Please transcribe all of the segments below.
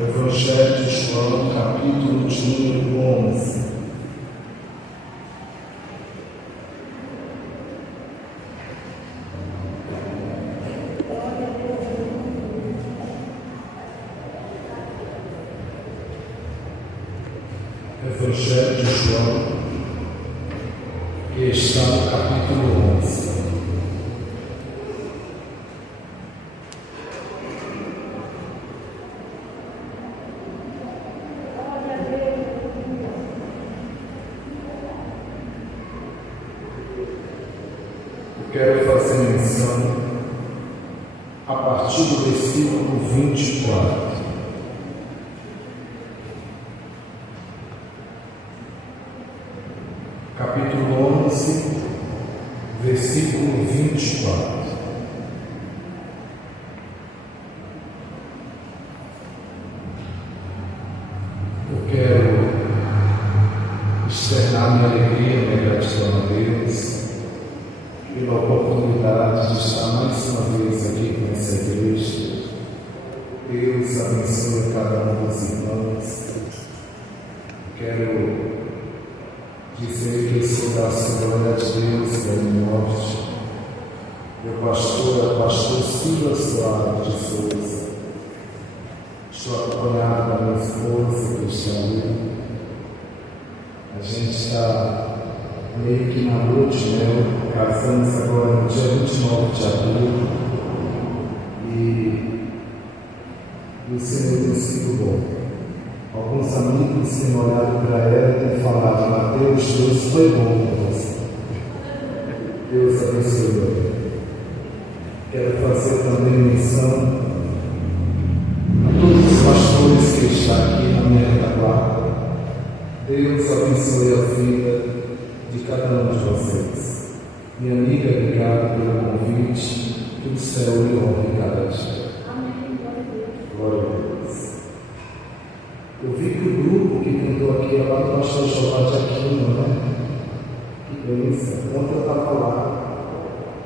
Evangelho de João, capítulo de número 11. Evangelho de João, que está no capítulo 11. Quero fazer menção a partir do versículo 24. Capítulo 11, versículo 24. Eu quero externar minha alegria, minha gratidão a Deus pela oportunidade de estar mais uma vez aqui nessa igreja. Deus abençoe cada um dos irmãos. Quero dizer que eu sou da Assembleia de Deus da Norte. Meu pastor é pastor Silas Soares de Souza. Estou acompanhado da minha esposa, Cristiane. A gente está meio que na lua de mel. Casamos agora no dia 29 de abril e o Senhor tem sido bom. Alguns amigos têm olhado para ela e têm falado: Mateus, Deus foi bom com você. Deus abençoe. Quero fazer também menção a todos os pastores que estão aqui na minha retaguarda. Deus abençoe a vida de cada um de vocês. Minha amiga, obrigado pelo convite. Que o céu lhe honre cada dia. Amém. Glória a Deus. Eu vi que o grupo que cantou aqui é lá do pastor Jeová de Aquino, né? Que bênção. Ontem eu estava lá.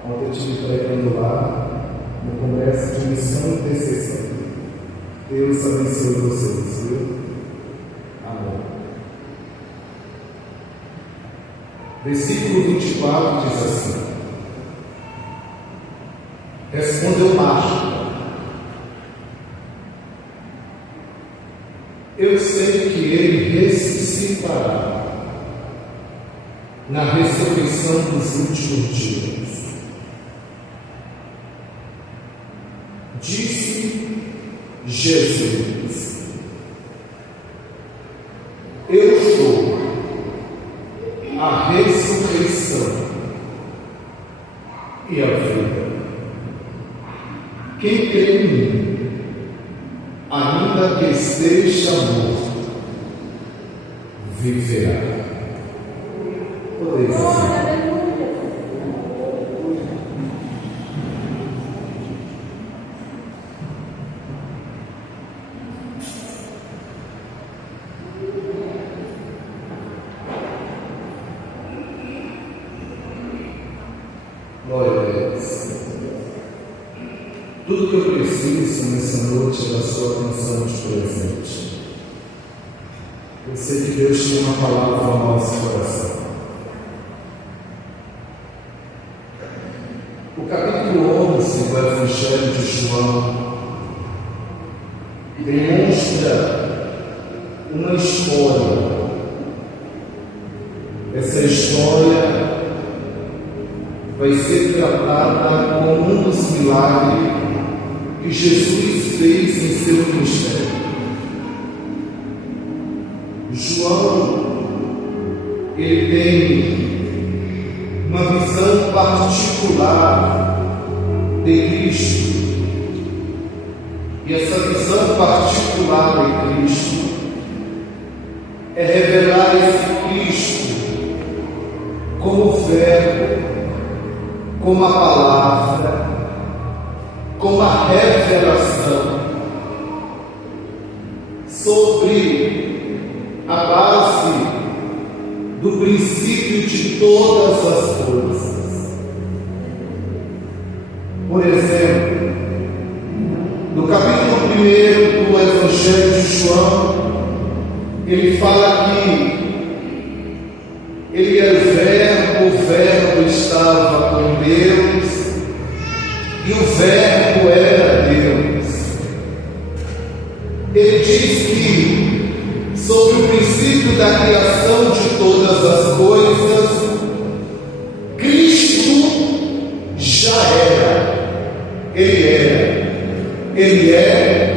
Ontem eu estive pregando lá no congresso de missão e intercessão. Deus abençoe vocês, viu? Amém. Versículo 24 diz assim: respondeu Marta: eu sei que ele ressuscitará na ressurreição dos últimos dias. Disse Jesus: eu sou a ressurreição e a vida. Quem crê em mim, ainda que esteja morto, viverá. Podeis dizer. Glória a Deus. Tudo que eu preciso nessa noite é da sua atenção de presente. Eu sei que Deus tem uma palavra ao nosso coração. O capítulo 11 do Evangelho de João demonstra uma história. Essa história vai ser tratada como um dos milagres que Jesus fez em seu ministério. João, ele tem uma visão particular de Cristo. E essa visão particular de Cristo é revelar esse Cristo como Verbo, como a palavra, como a revelação sobre a base do princípio de todas as coisas. Por exemplo, no capítulo 1 do Evangelho Evangelho de João, ele fala que ele é o Verbo estava com Deus, e o Verbo era Deus. Ele diz que, sobre o princípio da criação de todas as coisas, Cristo já era, Ele é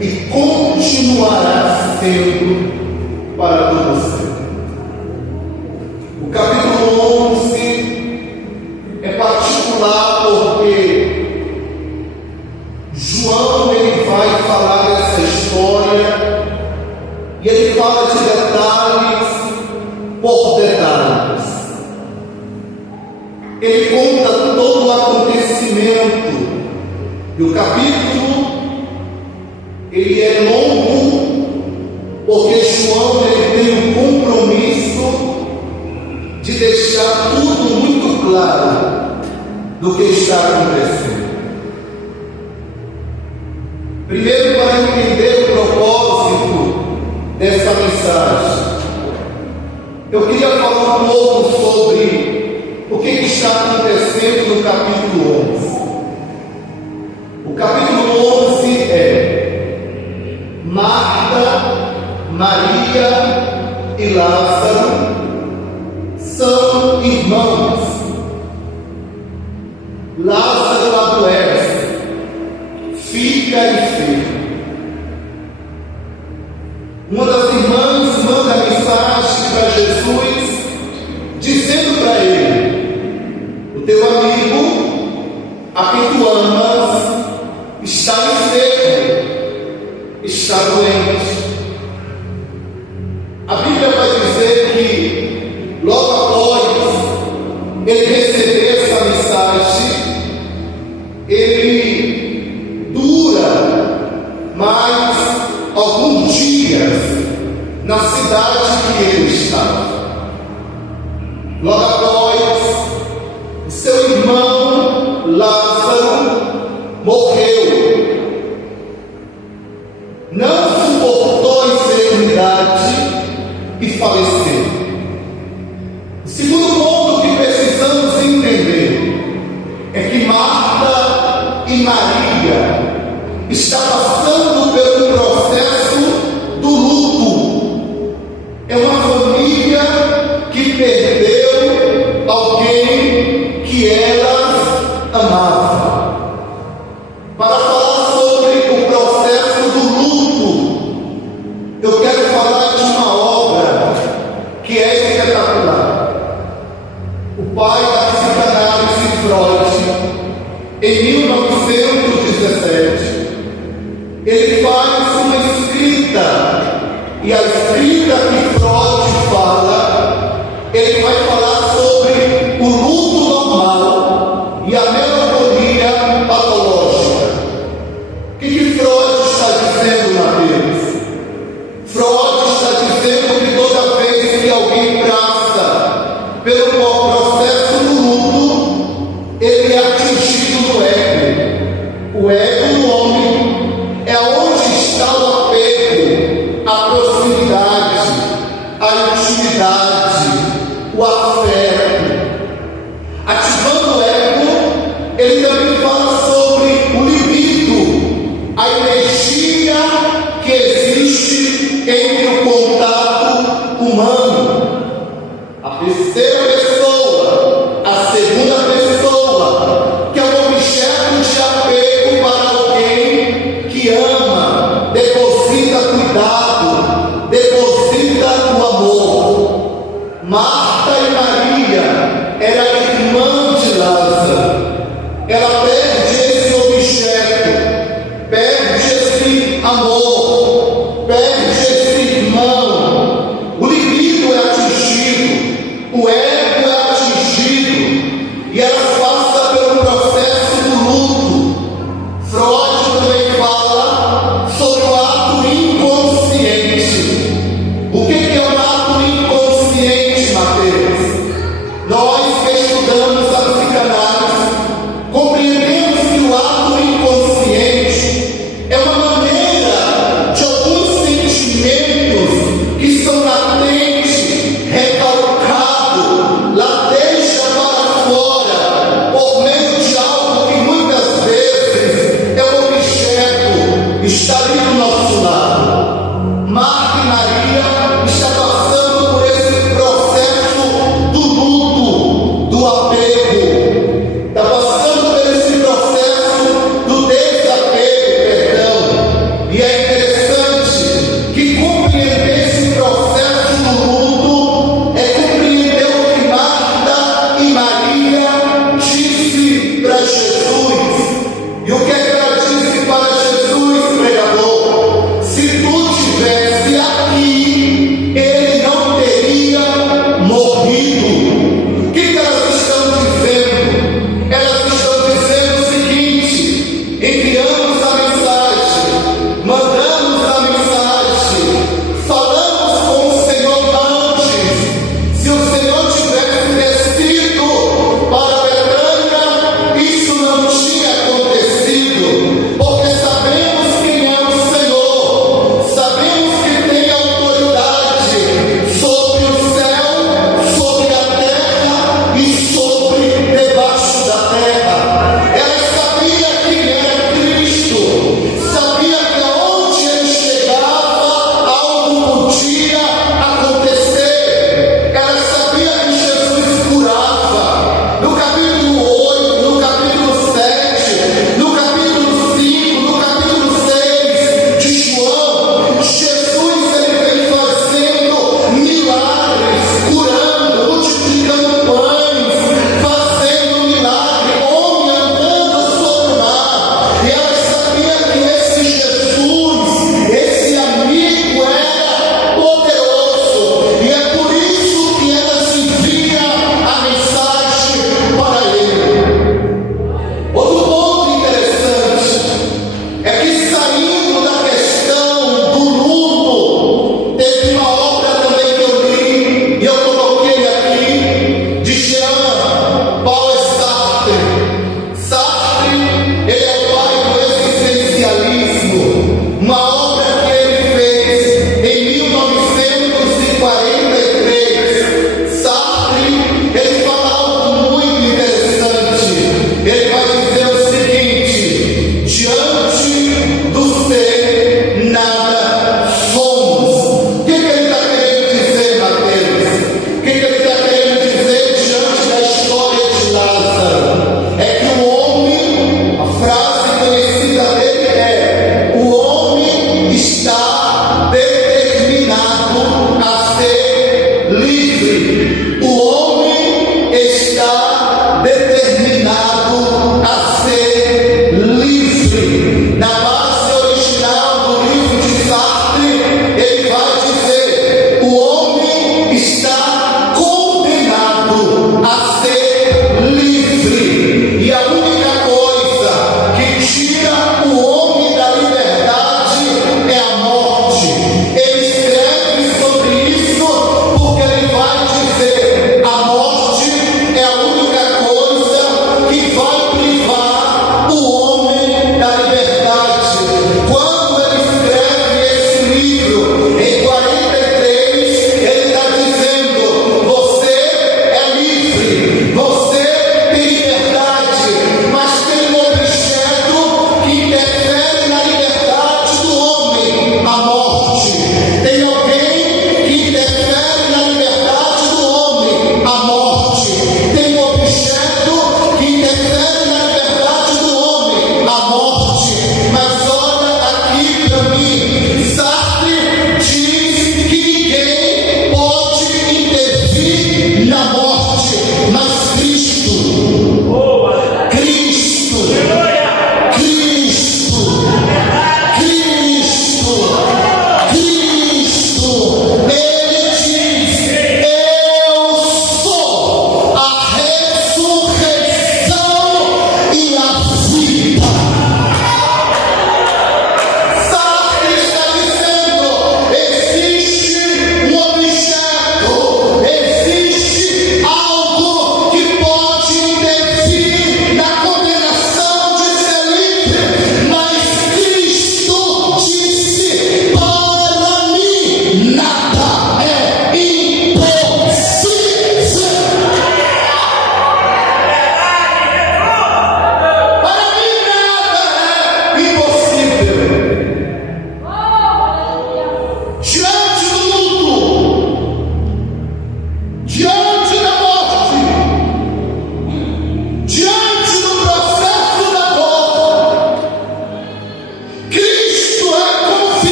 e continuará sendo para todo sempre. O capítulo 11 é particular porque João ele vai falar dessa história e ele fala de detalhes por detalhes. Ele conta todo o acontecimento e o capítulo ele é longo porque João ele tem um compromisso de deixar tudo muito claro do que está acontecendo. Primeiro, para entender o propósito dessa mensagem, eu queria falar um pouco sobre o que está acontecendo no capítulo 11. O capítulo 11 é Marta, Maria e Lázaro são irmãos. Lázaro adoece, fica enfermo. Uma das irmãs manda mensagem para Jesus, dizendo para ele: o teu amigo, a quem tu amas, está enfermo, está doente. A Bíblia vai dizer que logo após ele receber essa mensagem, ele dura mais alguns dias na cidade que ele estava. Logo após, seu irmão Lázaro morreu. Não suportou a enfermidade e faleceu. O segundo ponto que precisamos entender é que Marta e Maria estão passando pelo processo do luto. É uma família que perdeu alguém que elas amavam. Para falar sobre o processo do luto, eu quero falar de uma obra que é espetacular. O pai da psicanálise Freud, em 1917, ele faz uma escrita, e a escrita que Freud fala, ele vai falar sobre o luto normal e a melancolia patológica. O que Freud está dizendo, Mateus? Freud está dizendo que toda vez que alguém passa pelo processo do luto, ele é atingido no ego. O ego do homem é onde está o apego, a proximidade, a intimidade, o afeto. Ativando o ego, ele também fala sobre o libido, a energia que existe entre o contato humano. A terceira pessoa, a segunda pessoa, que é um objeto de apego para alguém que ama, deposita cuidado, deposita o amor. Marta e Maria era irmã de Lázaro. Ela perde esse objeto, perde esse amor, perde esse irmão. O libido é atingido, o ego é atingido, e ela passa pelo processo do luto. Freud também fala sobre o ato inconsciente. O que é um ato inconsciente, Mateus? Nós que estudamos a psicanálise compreendemos que o ato inconsciente é uma maneira de está ali do nosso lado. Marta e Maria está passando por esse processo do luto, do apego, está passando por esse processo do desapego, perdão. E é interessante que compreender esse processo do luto é compreender o que Marta e Maria disse para Jesus. E o que é que ela disse para Jesus, pregador? Se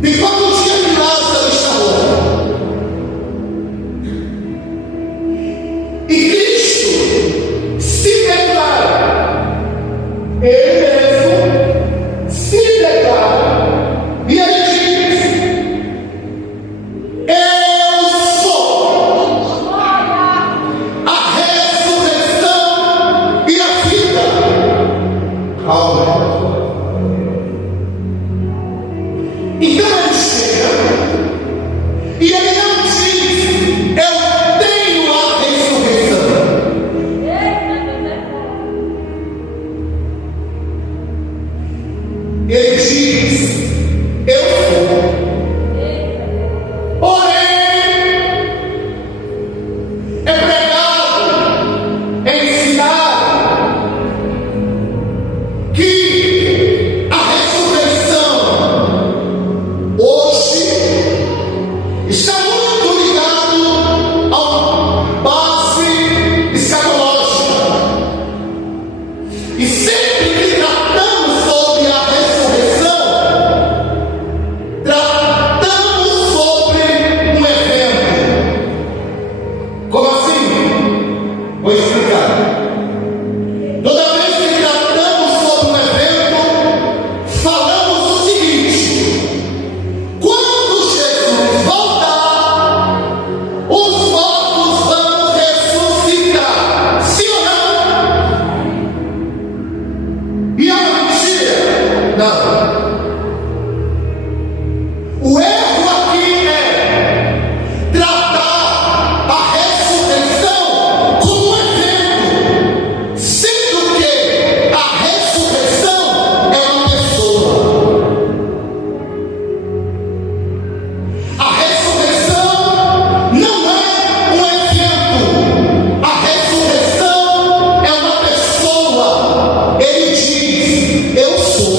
Tem 4 dias que Lázaro está morto. E Cristo se declara, Ele mesmo se declara, e Ele diz: eu sou a ressurreição e a vida. Calma. Então Ele chega e Ele não diz: eu tenho a ressurreição. Ele diz: eu sou. Porém, é pregado, é ensinado que a ressurreição hoje está muito ligado à base escatológica. E sempre que tratamos sobre a ressurreição, tratamos sobre um evento. Como assim? Vou explicar. Toda vez que tratamos sobre um evento, falamos o seguinte: quando Jesus voltar, os mortos vão ressuscitar. Sim ou não? E é uma mentira? Não. O erro aqui é tratar a ressurreição como um evento, sendo que a ressurreição é uma pessoa. A ressurreição não é um evento, a ressurreição é uma pessoa. Ele diz: eu sou,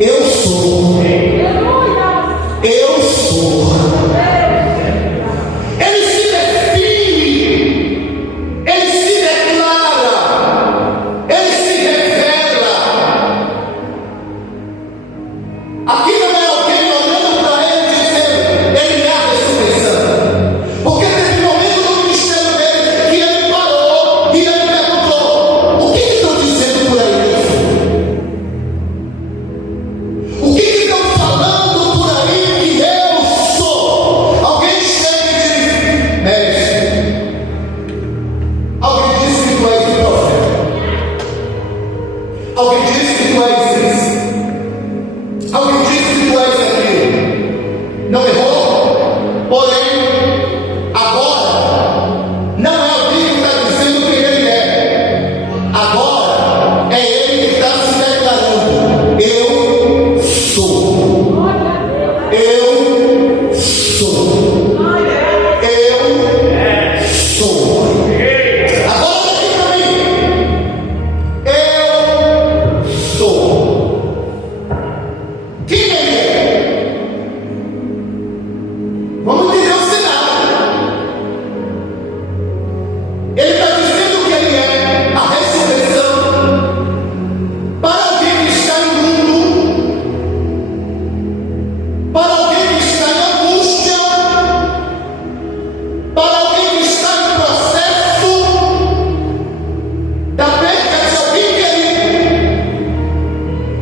eu sou, eu sou. Ele se define, ele se declara, ele se revela. Aqui não é alguém olhando para ele e dizendo: ele é a ressurreição. Porque teve um momento no ministério dele que ele parou e ele perguntou: o que estão dizendo por aí? O que estão falando por aí que eu sou? Alguém chega e diz: mestre, alguém disse que tu és o profeta. Alguém disse que tu és isso. Alguém disse que tu és aquilo. Não errou? Porém, agora, não é alguém que está dizendo quem ele é. Agora, é ele que está se declarando: eu sou. Eu sou. Eu sou. Agora olha aqui para mim. Eu sou. Quem ele é? Vamos entender o cenário. Ele está dizendo que ele é a ressurreição para alguém que está no mundo, para alguém que está em angústia, para alguém que está em processo da perca de alguém querido.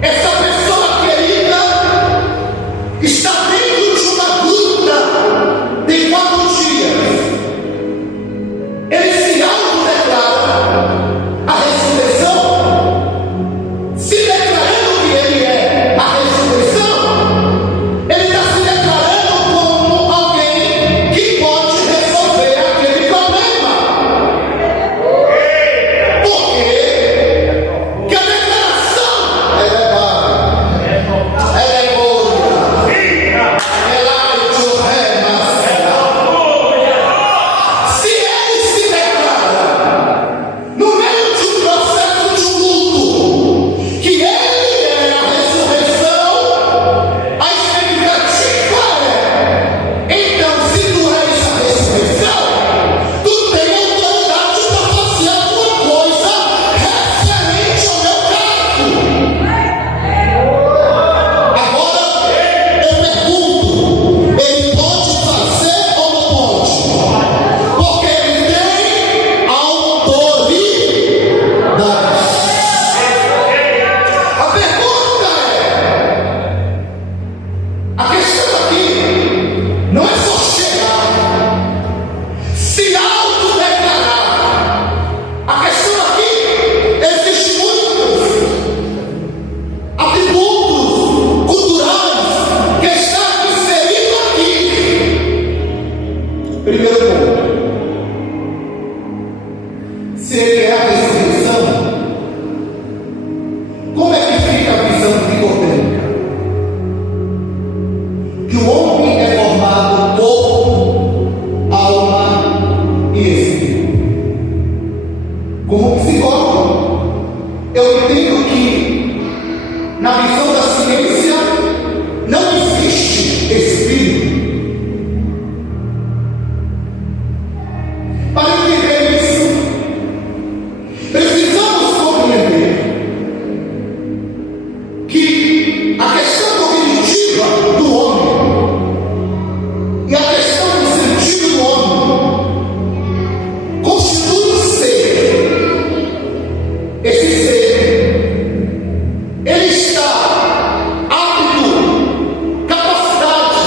Essa pessoa querida está dentro de uma gruta de 4 dias. Ele se autodeclara a ressurreição, se declarando que ele é a ressurreição. Ele está se declarando como alguém que pode resolver aquele problema. Por quê? Porque a declaração ela é boa. Ela é boa. Primeiro ponto. Se ele é a ressurreição, como é que fica a visão nicotêmica? Que o homem é formado corpo, alma e espírito. Como psicólogo, eu entendo que na visão da ciência não existe espírito. Para entender isso, precisamos compreender que a questão cognitiva do homem e a questão do sentido do homem constitui um ser. Esse ser, ele está apto, capacidade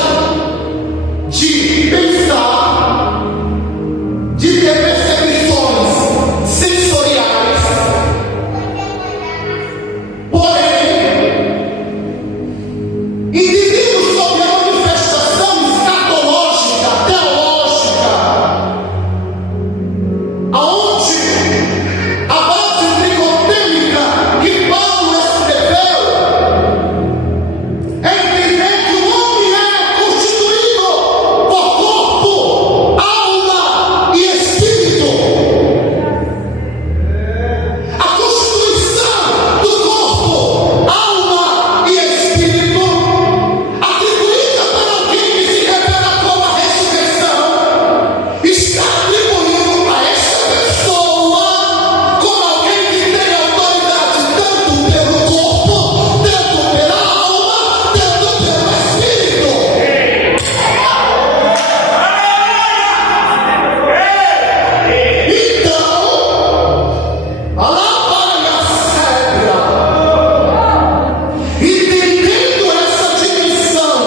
de pensar, de ter percepções sensoriais. Porém, indivíduos sobre a manifestação escatológica, teológica, aonde a base tricotêmica que Paulo escreveu é entender que o homem é constituído por corpo, alma e espírito. A constituição do corpo, alma e espírito, atribuída para alguém que se revela como a ressurreição, está atribuindo a esta pessoa como alguém que tem autoridade tanto pelo corpo, tanto pela alma, tanto pelo espírito. Então, a lapalha cega, entendendo essa dimensão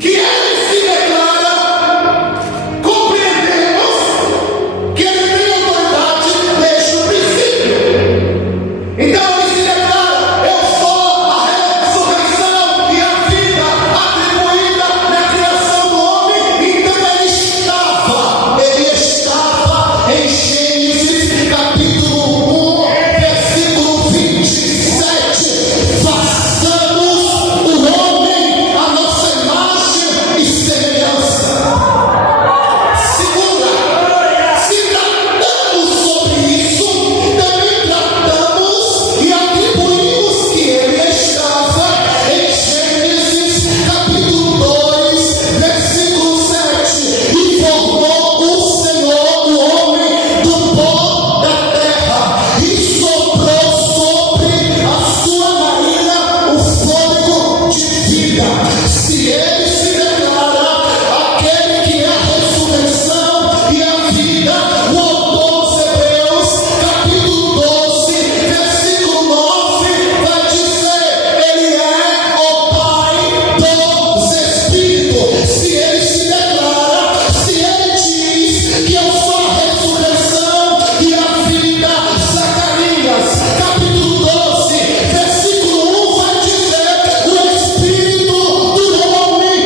que ele se declara, compreendemos que ele tem autoridade desde o princípio. Então ele se declara: eu sou a ressurreição e a vida atribuída na criação do homem. Então ele estava em Gênesis capítulo 1, versículo 27. Façamos o homem a nossa imagem e semelhança. Segunda, se tratamos sobre isso, também tratamos e atribuímos que ele estava em Gênesis capítulo 2, versículo 7. E formou o Senhor o homem do pó da terra e soprou sobre a sua narina o fôlego de vida. Se ele se declara aquele que é a ressurreição e a vida, o autor dos Hebreus, capítulo 12, versículo 9, vai dizer: ele é o Pai dos Espíritos. Se ele se declara, se ele diz que eu sou a ressurreição e a vida, Zacarias, capítulo 12, versículo 1, vai dizer: o Espírito do homem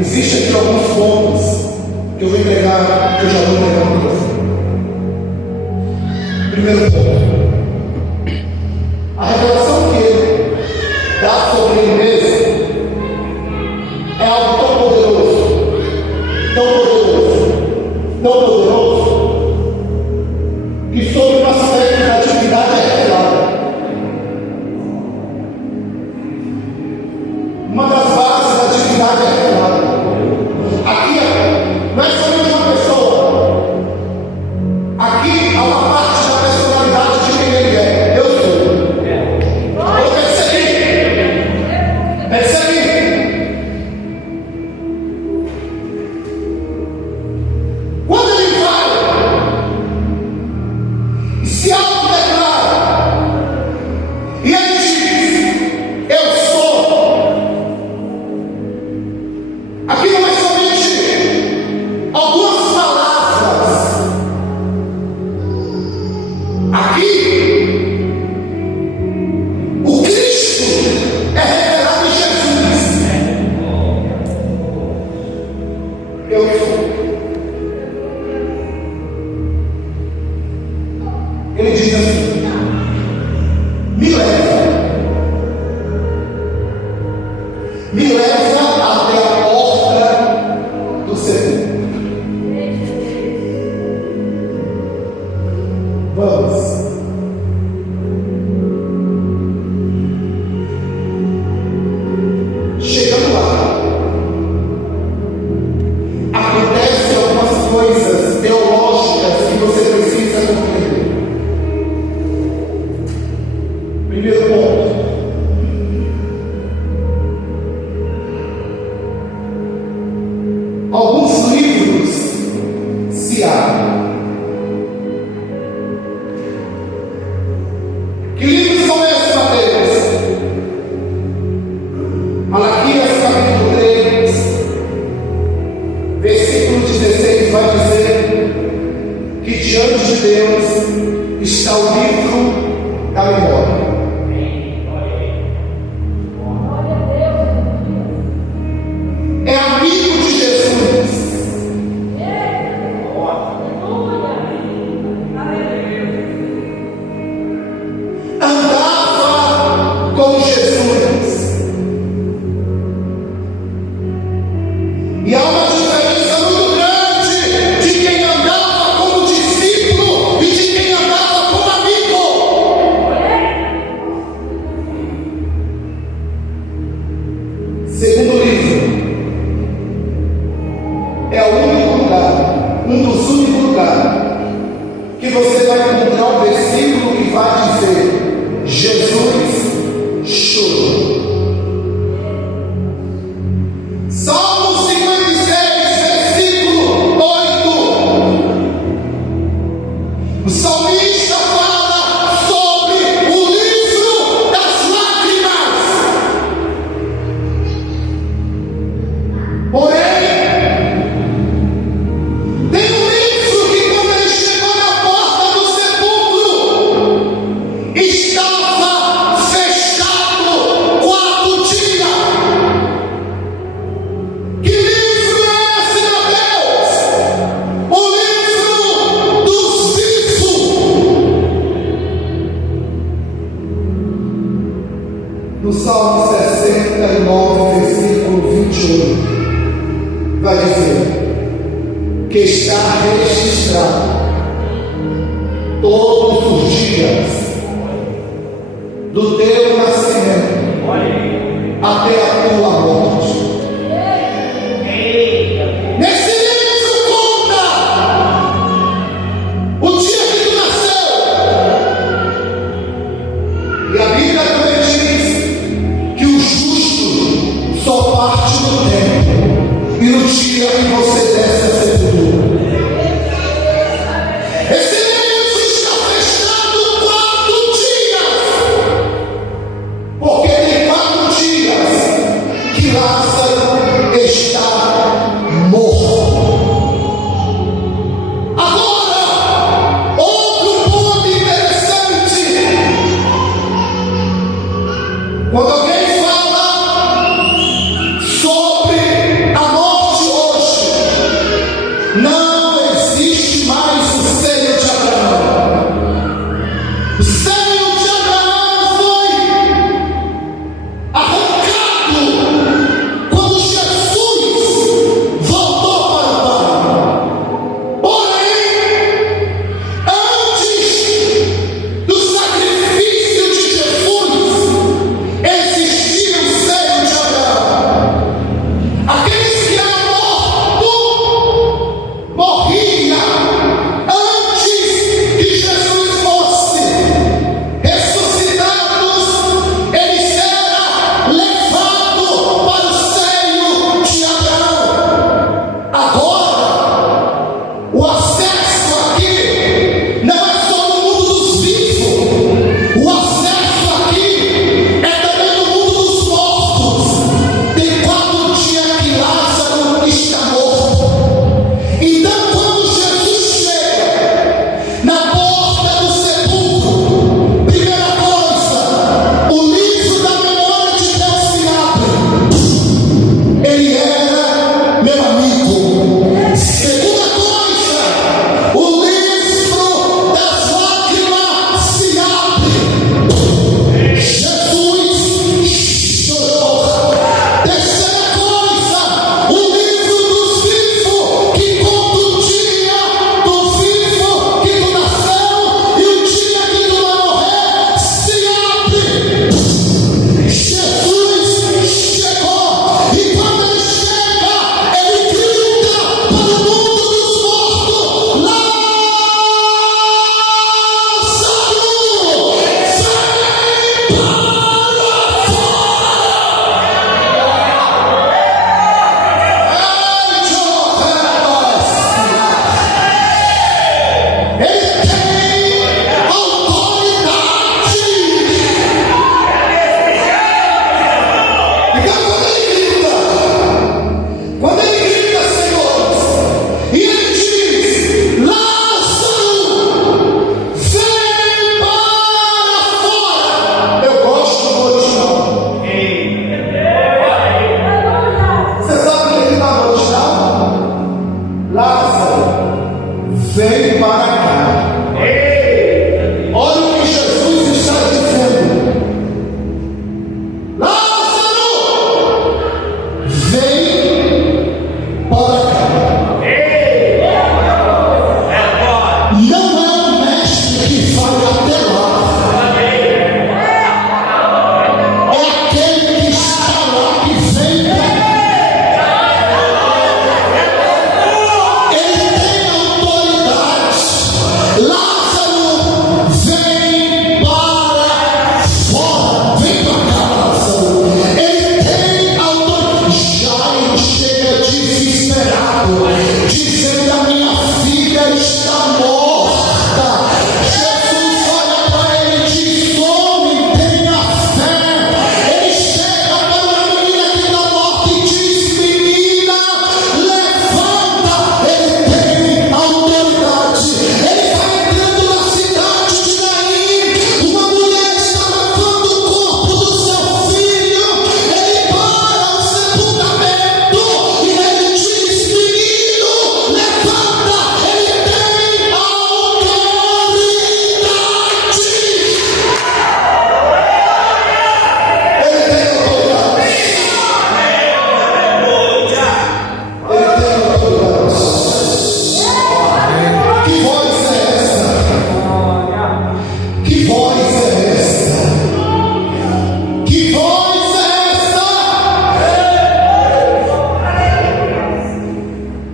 Existem aqui alguns pontos que eu vou entregar, que eu já vou entregar para você. Primeiro ponto. A revelação que ele dá sobre ele mesmo é algo tão poderoso, tão poderoso, tão poderoso, que sobre o aspecto da atividade é revelado. Uma das bases da atividade é revelada. Aqui não é somente uma pessoa. Aqui há uma parte da personalidade de quem ele é. Eu sou. Eu percebi. Percebi. Quando ele fala e se autodeclara, e ele diz: eu sou. Aqui não é somente algumas palavras. Aqui, o Cristo é revelado em Jesus. Eu sou. Ele diz assim: me leva até a porta do sepulcro. Vamos. Chegando lá, acontecem algumas coisas teológicas que você precisa compreender. Primeiro ponto. Alguns livros se abrem. Que livros são esses, Mateus? Malaquias capítulo 3, versículo 16 vai dizer que diante de Deus está o livro da memória. É amigo de Jesus. Andava com Jesus. E há uma diferença muito grande de quem andava como discípulo e de quem andava como amigo. Segundo livro, é o único lugar, um dos únicos lugares, que você vai encontrar um versículo que vai dizer: Jesus chorou. Salmo 56, versículo 8. O salmista fala sobre o livro das lágrimas. Porém, tem um livro que, quando ele chegou na porta do sepulcro, estava fechado 4 dias. Que livro é esse, meu Deus? O livro dos vivos. No Salmo 69, versículo 28, vai dizer que está registrado todos os dias do teu nascimento até a tua morte. Nesse livro conta o dia que tu nasceu. E a Bíblia também diz que o justo só parte no tempo e no dia que você desce a sepultura. Esse livro está fechado 4 dias, porque tem 4 dias que Lázaro está morto. Agora, outro ponto interessante: quando alguém fala sobre a morte,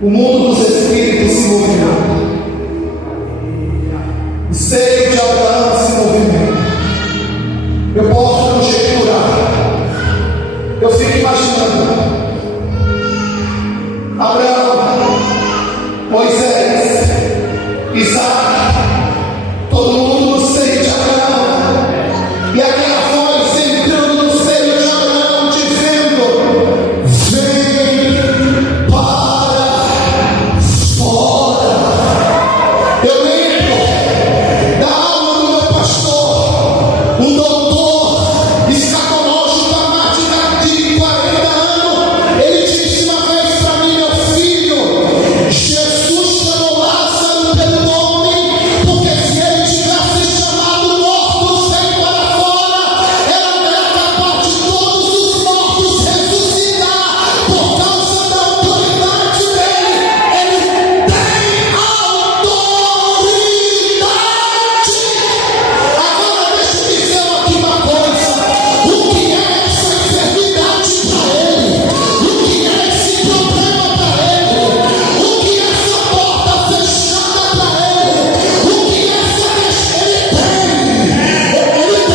O mundo dos espíritos se movimenta. O seio de Abraão se movimenta. Eu posso conjecturar. Eu fico imaginando Abraão, Moisés, Isaac, todo mundo no seio de Abraão, e aquela voz entrando no seio de Abraão dizendo: vem para fora. Eu lembro da alma do meu pastor, o doutor escatológico da Martina de 40 anos. Ele disse uma vez para mim: meu filho, Jesus chamou Lázaro pelo nome, porque se ele tivesse chamado mortos, vem para fora, era capaz de todos os mortos ressuscitar por causa da autoridade dele. Ele tem autoridade. Agora deixa eu dizer aqui uma coisa: o que é essa enfermidade para ele? O que é esse problema para ele? O que é essa porta fechada para ele? O que é essa questão? Ele tem autoridade.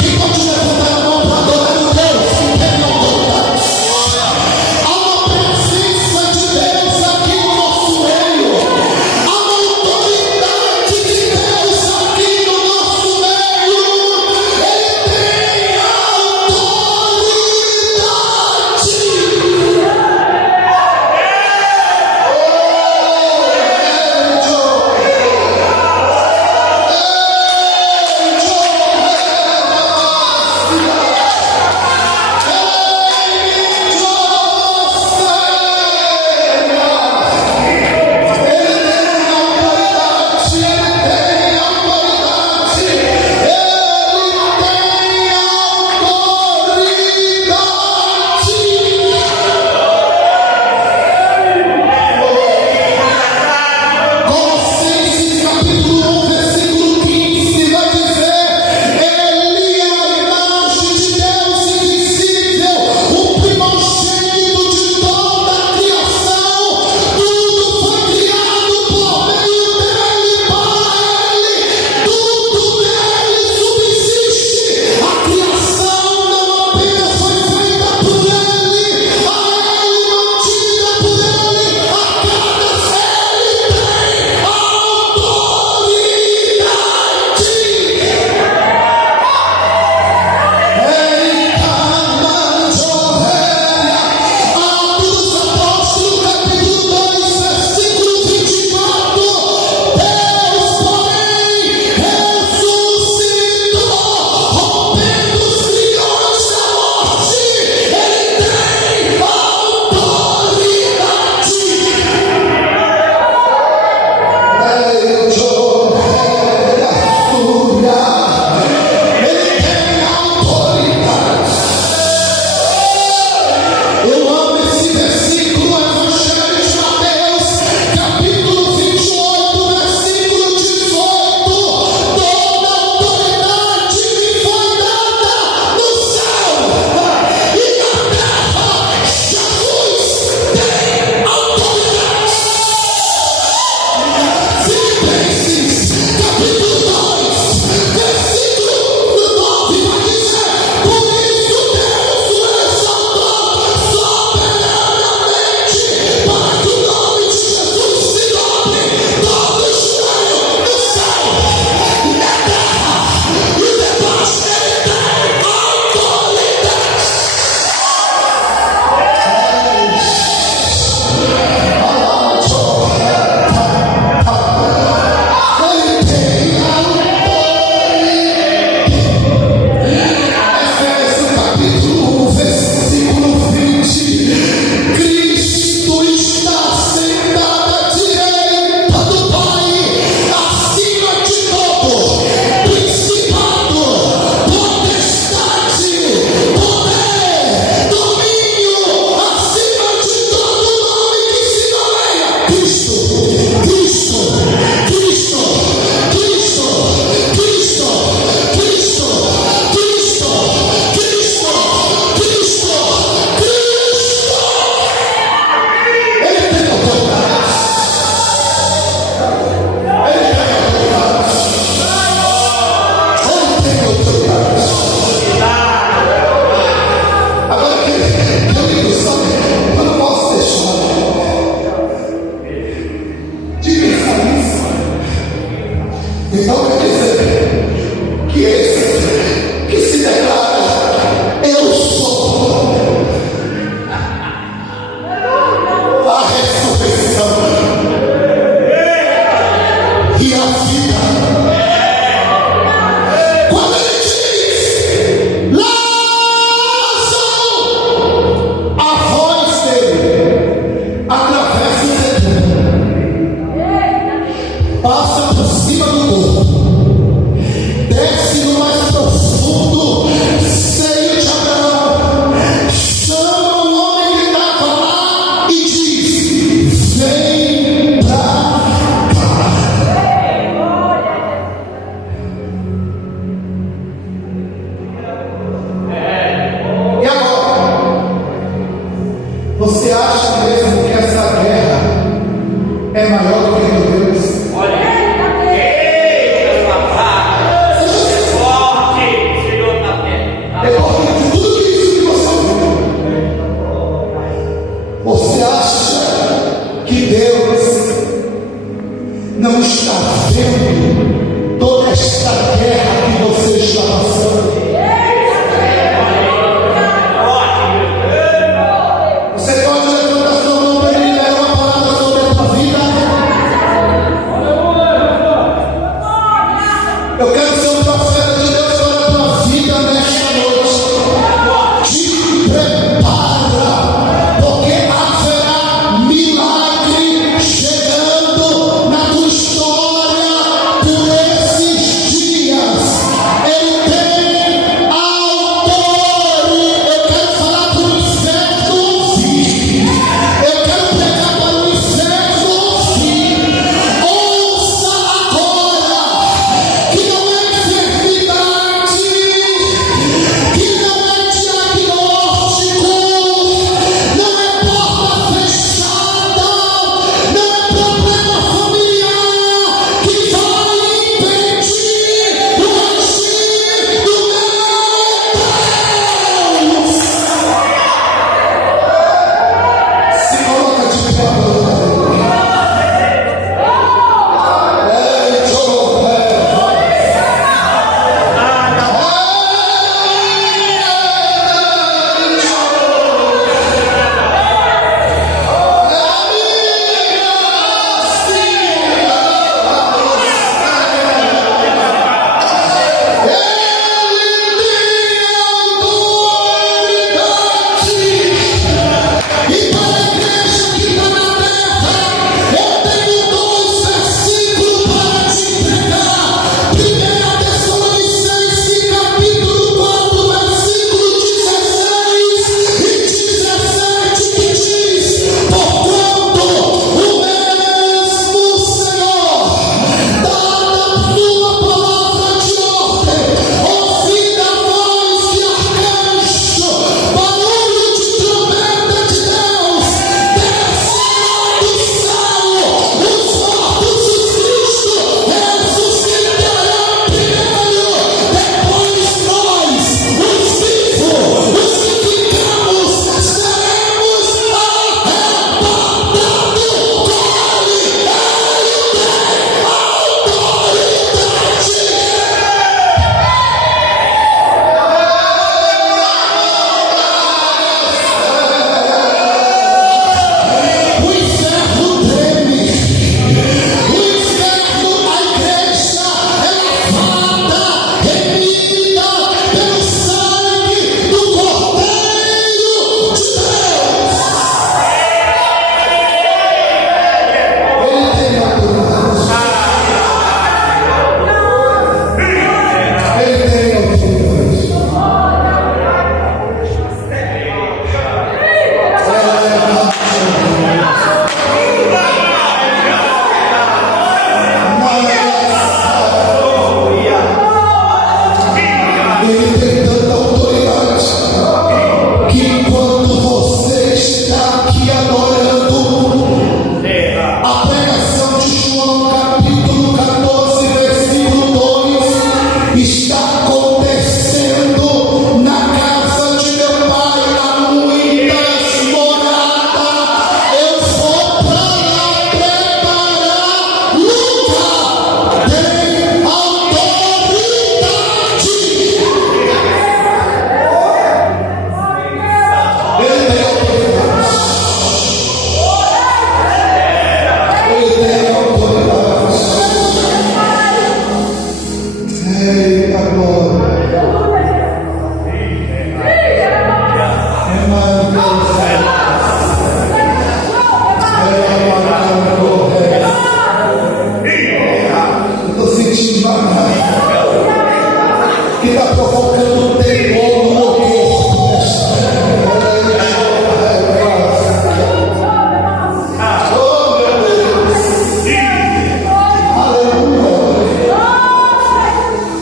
Quem pode levantar a mão para adorar o Deus que tem autoridade? Há uma presença de Deus aqui no nosso meio. Há uma autoridade de Deus aqui no nosso meio. Ele tem autoridade. Colossenses capítulo 1, versículo 15 vai dizer: ele é a imagem de Deus invisível, o primogênito de toda a criação. Tudo foi criado por meio dele, para ele, tudo nele subsiste. A criação não apenas foi feita por ele, a ele mantida por ele, a cada ele tem autoridade. Atos dos Apóstolos, capítulo 2, versículo 24. Deus, porém, ressuscitou, rompendo os grilhões da morte. Ele tem autoridade. Ele tem autoridade. Eu amo esse versículo, Evangelho de Mateus, capítulo 28, versículo 18. Toda autoridade me foi dada no céu e na terra. Jesus tem autoridade. Filipenses, capítulo 2, versículo 9 vai dizer: por isso Deus o exaltou soberanamente, para que o nome de Jesus se dobre todo joelho no céu e na terra e debaixo dele tem autoridade. Então quer dizer que esse que se declara eu sou a ressurreição e a vida. Quando ele diz Lázaro, a voz dele atravessa o sedento, passa por cima do corpo, desce no mais profundo seio de Abraão, chama o homem que estava lá e diz: vem pra cá. E agora, você acha mesmo que essa guerra é maior do que meu Deus? É porque de tudo isso que você ouviu, você acha que Deus não está vendo toda esta guerra que você está passando? Você pode levantar sua mão para ele dar uma palavra sobre a tua vida? Eu quero ser um profeta de Deus para a tua vida nesta noite. Te prepara, porque haverá milagre chegando na tua história por esses dias. Eu tenho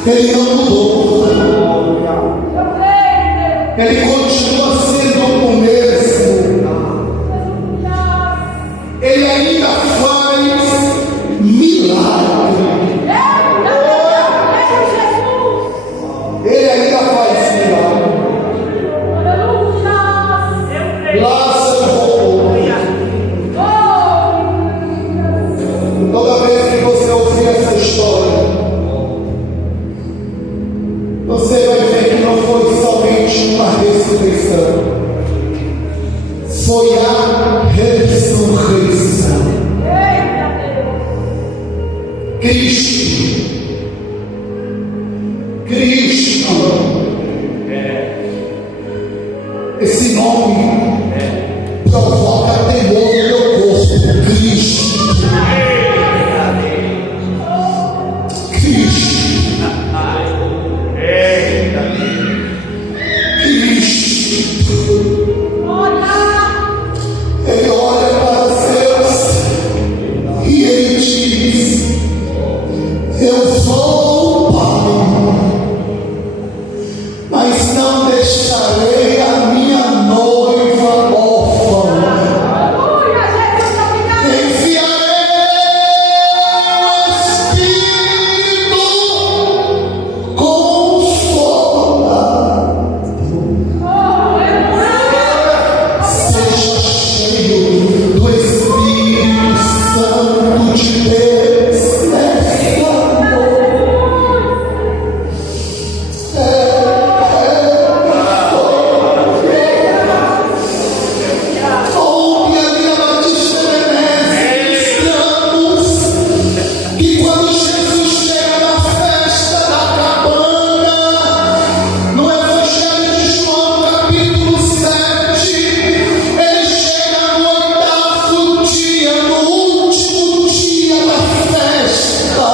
Ele não mudou. Ele continua sendo o mesmo. Ele ainda faz milagre. Ele ainda faz milagre. Lázaro voltou. Toda vez que você ouvir essa história, você vai ver que não foi somente uma ressurreição, foi a ressurreição. Cristo, esse nome provoca temor no meu corpo. Cristo. Ele olha para Deus e ele diz: eu sou o Pai, mas não deixarei a minha noiva órfã. Enviarei o Espírito Consolador. Seja cheio do Espírito Santo de Deus nesta noite. Ouve a minha Batista Menezes, cristãos, que quando Jesus chega na festa da cabana, no Evangelho de João, capítulo 7, ele chega no 8º dia, no último dia da festa.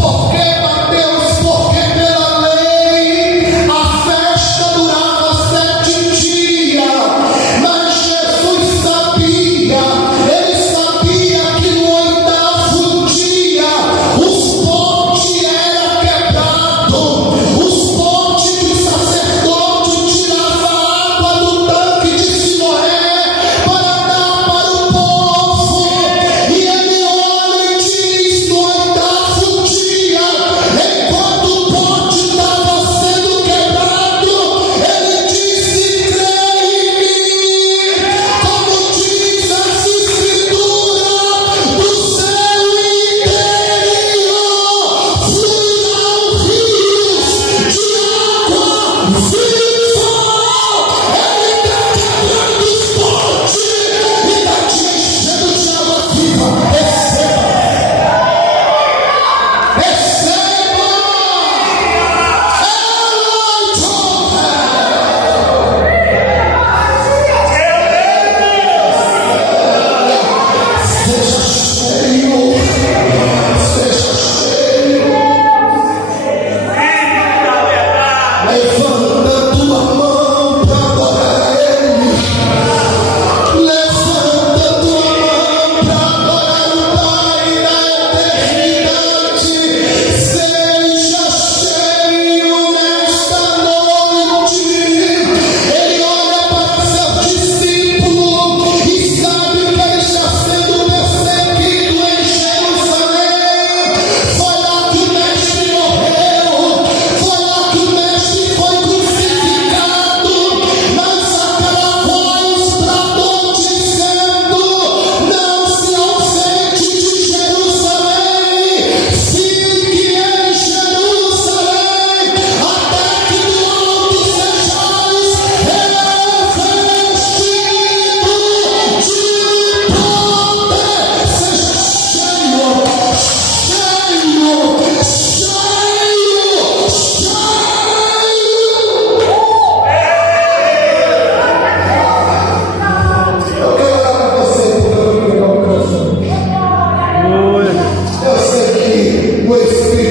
Por que, Mateus? Porque pela lei a festa durava 7 dias, mas Jesus sabia, ele sabia que no 8º dia os pontes eram quebrados, os pontes que o sacerdote tirava a água do tanque de Siloé para dar para o povo. E ele olha e diz: no 8º dia, enquanto o ponte estava sendo quebrado, ele disse: creia em mim, como diz as Escrituras, do seu interior fluirão rios de água viva. Ele está quebrando os pontes e está te enchendo de água viva. Receba. Levanta tua mão para adorar Ele. Levanta tua mão para adorar o Pai da eternidade. Seja cheio nesta noite. Ele olha para seu discípulo e sabe que ele está sendo perseguido em Jerusalém. Foi lá que o mestre morreu, foi lá que o mestre foi crucificado, mas aquela voz bradou dizendo: não se ausente de Jerusalém, fique em Jerusalém, até que do alto sejais revestido de poder. Seja cheio, cheio, cheio, cheio. Eu quero orar por você, porque eu vou pegar o coração. Eu sei que o Espírito